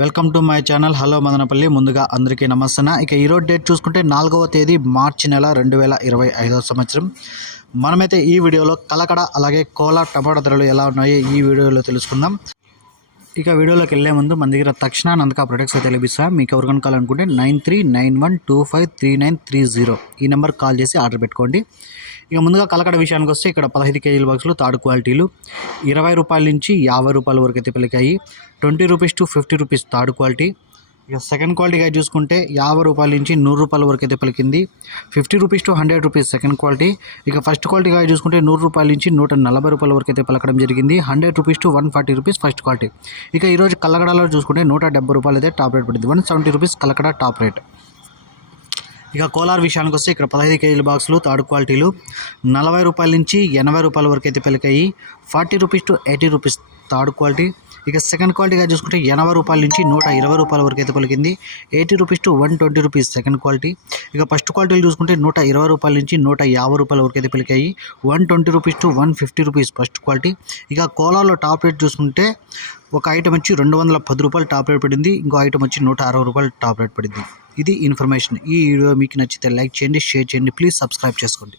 Welcome to my channel. Hello Madanapalle. ముందుగా అందరికీ నమస్తే ఇక ఈరోజు డేట్ చూసుకుంటే నాలుగవ తేదీ మార్చి నెల రెండు వేల ఇరవై ఐదవ సంవత్సరం. మనమైతే ఈ వీడియోలో కలకడ అలాగే కోలా టమాటా ధరలు ఎలా ఉన్నాయో ఈ వీడియోలో తెలుసుకుందాం. ఇక వీడియోలోకి వెళ్ళే ముందు మన దగ్గర తక్షణ నందక ప్రొడక్ట్స్ అయితే లభిస్తాం మీకు ఎవరికైనా కావాలనుకుంటే nine three nine one two five three nine three zero. ఈ నెంబర్ కాల్ చేసి ఆర్డర్ పెట్టుకోండి. ఇక ముందుగా కలకడ విషయానికి వస్తే ఇక్కడ పదహైదు కేజీల బాక్సులు థర్డ్ క్వాలిటీలు. ఇరవై రూపాయల నుంచి యాభై రూపాయల వరకు అయితే పలికాయి. Twenty rupees to fifty rupees third quality. ఇక సెకండ్ క్వాలిటీగా చూసుకుంటే యాభై రూపాయల నుంచి నూరు రూపాయల వరకు అయితే పలికింది. Fifty rupees to hundred rupees second quality ఇక ఫస్ట్ క్వాలిటీగా చూసుకుంటే నూరు రూపాయల నుంచి నూట నలభై రూపాయల వరకు అయితే పలకడం జరిగింది. Hundred rupees to one forty rupees first quality ఇక ఈరోజు కలకడాలో చూసుకుంటే నూట డెబ్బై రూపాయలు అయితే టాప్ రేట్ పడింది. One seventy rupees Kalakada top rate ఇక కోలార్ విషయానికి వస్తే ఇక్కడ పదహైదు కేజీల బాక్సులు థర్డ్ క్వాలిటీలు నలభై రూపాయల నుంచి ఎనభై రూపాయల వరకు అయితే పెలికాయి. Forty rupees to eighty rupees third quality. ఇక సెకండ్ క్వాలిటీగా చూసుకుంటే ఎనభై రూపాయల నుంచి నూట ఇరవై రూపాయల వరకు అయితే పలికింది. Eighty rupees to one twenty rupees second quality. ఇక ఫస్ట్ క్వాలిటీలు చూసుకుంటే నూట ఇరవై రూపాయల నుంచి నూట యాభై రూపాయల వరకు అయితే పలికాయి. One twenty rupees to one fifty rupees first quality. ఇక కోలాలో టాప్ రేట్ చూసుకుంటే ఒక ఐటమ్ వచ్చి రెండు వందల పది రూపాయలు టాప్ రేట్ పడింది. ఇంకో ఐటమ్ వచ్చి నూట అరవై రూపాయలు టాప్ రేట్ పడింది. ఇది ఇన్ఫర్మేషన్. ఈ వీడియో మీకు నచ్చితే లైక్ చేయండి షేర్ చేయండి. ప్లీజ్ సబ్స్క్రైబ్ చేసుకోండి.